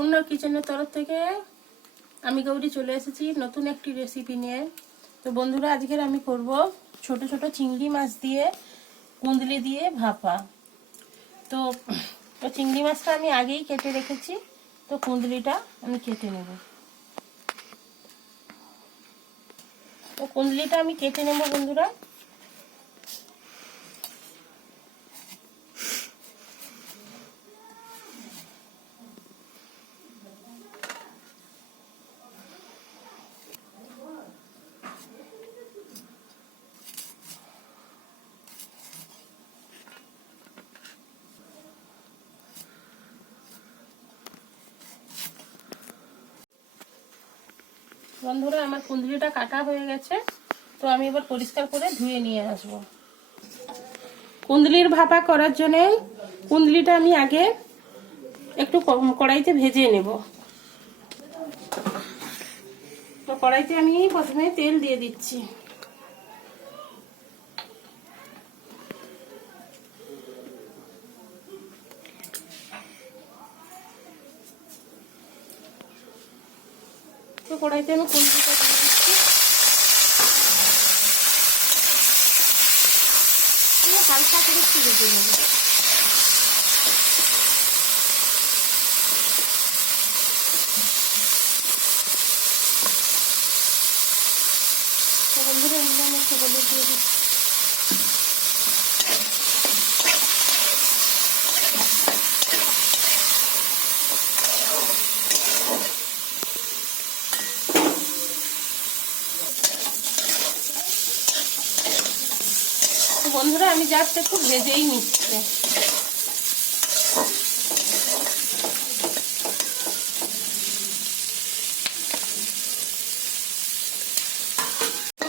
অন্য কিচেনের তরফ থেকে আমি গৌরী চলে এসেছি নতুন একটি রেসিপি নিয়ে। তো বন্ধুরা, আজকের আমি করব ছোট ছোট চিংড়ি মাছ দিয়ে কুঁদলি দিয়ে ভাপা। তো চিংড়ি মাছটা আমি আগেই কেটে রেখেছি, তো কুঁদলিটা আমি কেটে নেব। তো কুঁদলিটা আমি কেটে নেব বন্ধুরা। বন্ধুরা, আমার কুঁদলিটা কাটা হয়ে গেছে, তো আমি এবার পরিষ্কার করে ধুয়ে নিয়ে আসব। কুঁদলির ভাপা করার জন্য কুঁদলিটা আমি আগে একটু কড়াইতে ভেজে নেব। তো কড়াইতে আমি প্রথমে তেল দিয়ে দিচ্ছি। তো কড়াইতে আমি কুঁদলিটা দিয়ে দিচ্ছি। হালকা করে একটু ভেজে নেব। তো বন্ধুরা, এগুলো আমি একটু হলুদ দিয়ে দিচ্ছি। বন্ধুরা, আমি জাস্ট একটু ভেজেই নিচ্ছি।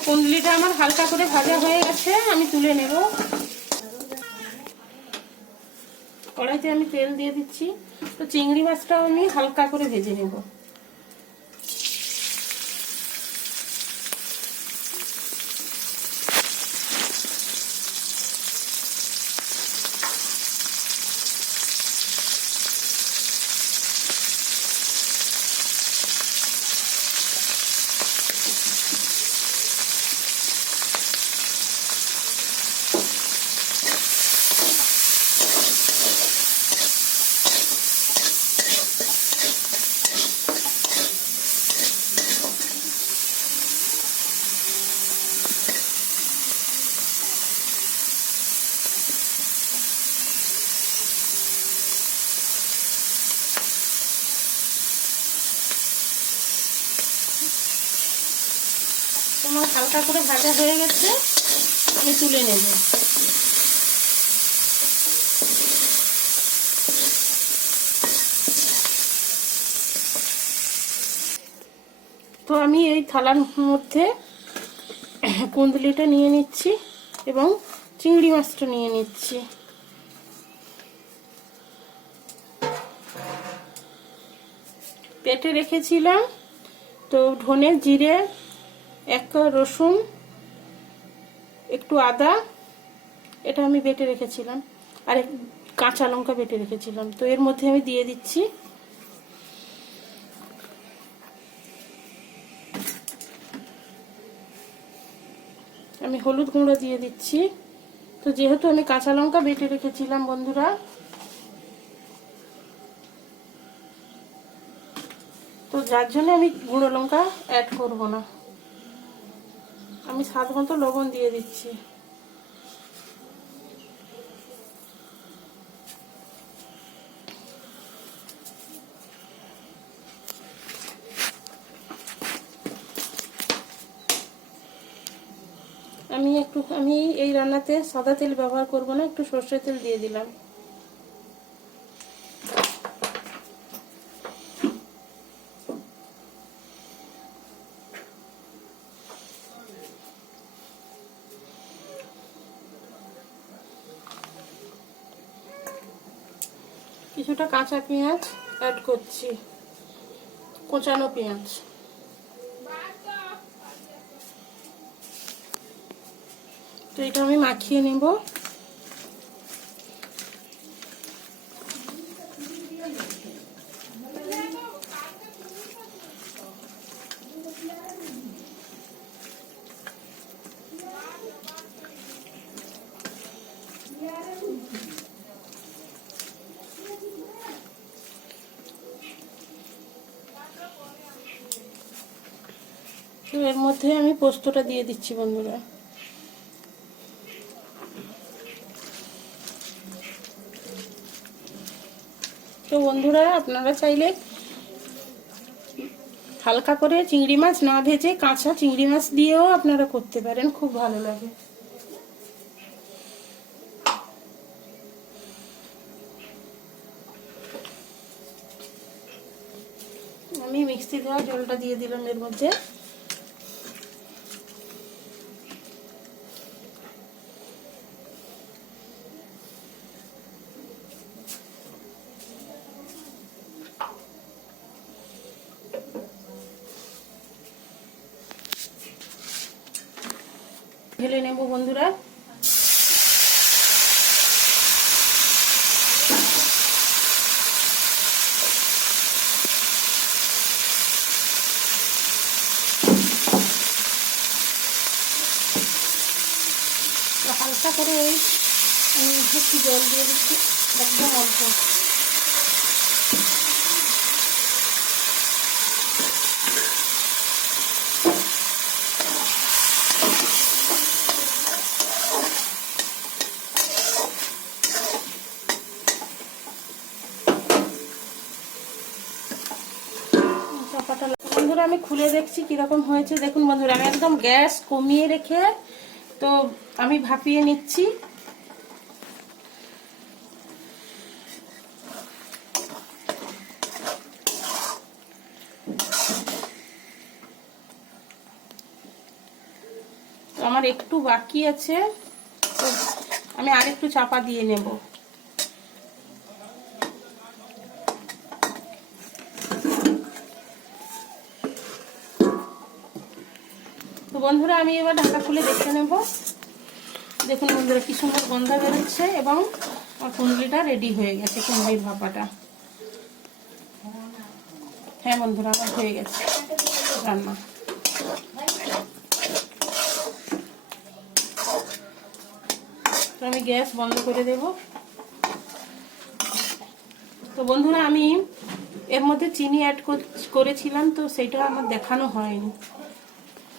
কুঁদলিটা আমার হালকা করে ভাজা হয়ে গেছে, আমি তুলে নেব। কড়াইতে আমি তেল দিয়ে দিচ্ছি। তো চিংড়ি মাছটাও আমি হালকা করে ভেজে নেব। তোমার হালকা করে ভাজা হয়ে গেছে, আমি তুলে নেব। তো আমি এই থালার মধ্যে কুঁদলিটা নিয়ে নিচ্ছি এবং চিংড়ি মাছটা নিয়ে নিচ্ছি। পেটে রেখেছিলাম তো ধনে জিরে, এক কোয়া রসুন, একটু আদা, এটা আমি বেটে রেখেছিলাম, আর কাঁচা লঙ্কা বেটে রেখেছিলাম। তো এর মধ্যে আমি দিয়ে দিচ্ছি। আমি হলুদ গুঁড়ো দিয়ে দিচ্ছি। তো যেহেতু আমি কাঁচা লঙ্কা বেটে রেখেছিলাম বন্ধুরা, তো যার জন্য আমি গুঁড়ো লঙ্কা অ্যাড করব না। আমি স্বাদ মতো লবণ দিয়ে দিচ্ছি। আমি এই রান্নাতে সাদা তেল ব্যবহার করব না, একটু সরষের তেল দিয়ে দিলাম। কিছুটা কাঁচা পেঁয়াজ অ্যাড করছি, কোচানো পেঁয়াজ। তো এটা আমি মাখিয়ে নেব। তো এর মধ্যে আমি পোস্তটা দিয়ে দিচ্ছি বন্ধুরা। তো বন্ধুরা আপনারা চাইলে হালকা করে চিংড়ি মাছ না ভেজে কাঁচা চিংড়ি মাছ দিয়েও আপনারা করতে পারেন, খুব ভালো লাগে। আমি মিক্সি ধোয়া জলটা দিয়ে দিলাম এর মধ্যে। ঢেলে নেব বন্ধুরা। হালকা করে একটু জল দিয়ে দিচ্ছি, একদম অল্প। বন্ধুরা আমি খুলে দেখছি কিরকম হয়েছে। দেখুন বন্ধুরা আমি একদম গ্যাস কমিয়ে রেখে তো আমি ভাপিয়ে নিচ্ছি। তো আমার একটু বাকি আছে, তো আমি আরেকটু চাপা দিয়ে নেব। তো বন্ধুরা আমি এবার ঢাকা খুলে দেখে নেব। দেখুন বন্ধুরা কি সুন্দর গন্ধ বেরোচ্ছে এবং আমার কুঁদলিটা রেডি হয়ে গেছে, কুঁদলির ভাপাটা। হ্যাঁ বন্ধুরা আমার হয়ে গেছে রান্না। তো আমি গ্যাস বন্ধ করে দেব। তো বন্ধুরা আমি এর মধ্যে চিনি অ্যাড করেছিলাম, তো সেটা আমার দেখানো হয়নি,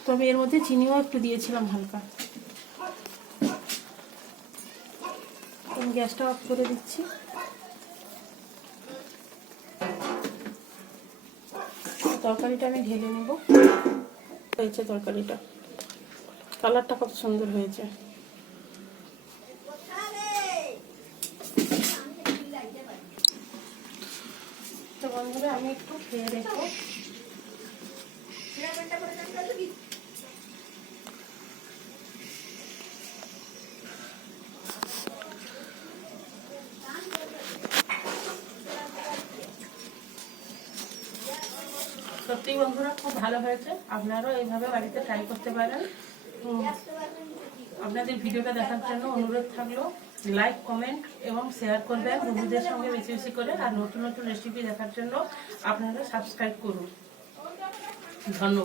তবে এর মধ্যে চিনিও একটু দিয়েছিলাম হালকা। আমি গ্যাসটা অফ করে দিচ্ছি। তরকারিটা আমি ঢেলে নেব। হয়েছে তরকারিটা, কালারটা কত সুন্দর হয়েছে। তো বন্ধুরা আমি একটু খেয়ে দেখবো। সত্যি বন্ধুরা খুব ভালো হয়েছে, আপনারাও এইভাবে বাড়িতে ট্রাই করতে পারেন। আপনাদের ভিডিওটা দেখার জন্য অনুরোধ থাকলো লাইক, কমেন্ট এবং শেয়ার করবেন বন্ধুদের সঙ্গে বেশি বেশি করে। আর নতুন নতুন রেসিপি দেখার জন্য আপনারা সাবস্ক্রাইব করুন। ধন্যবাদ।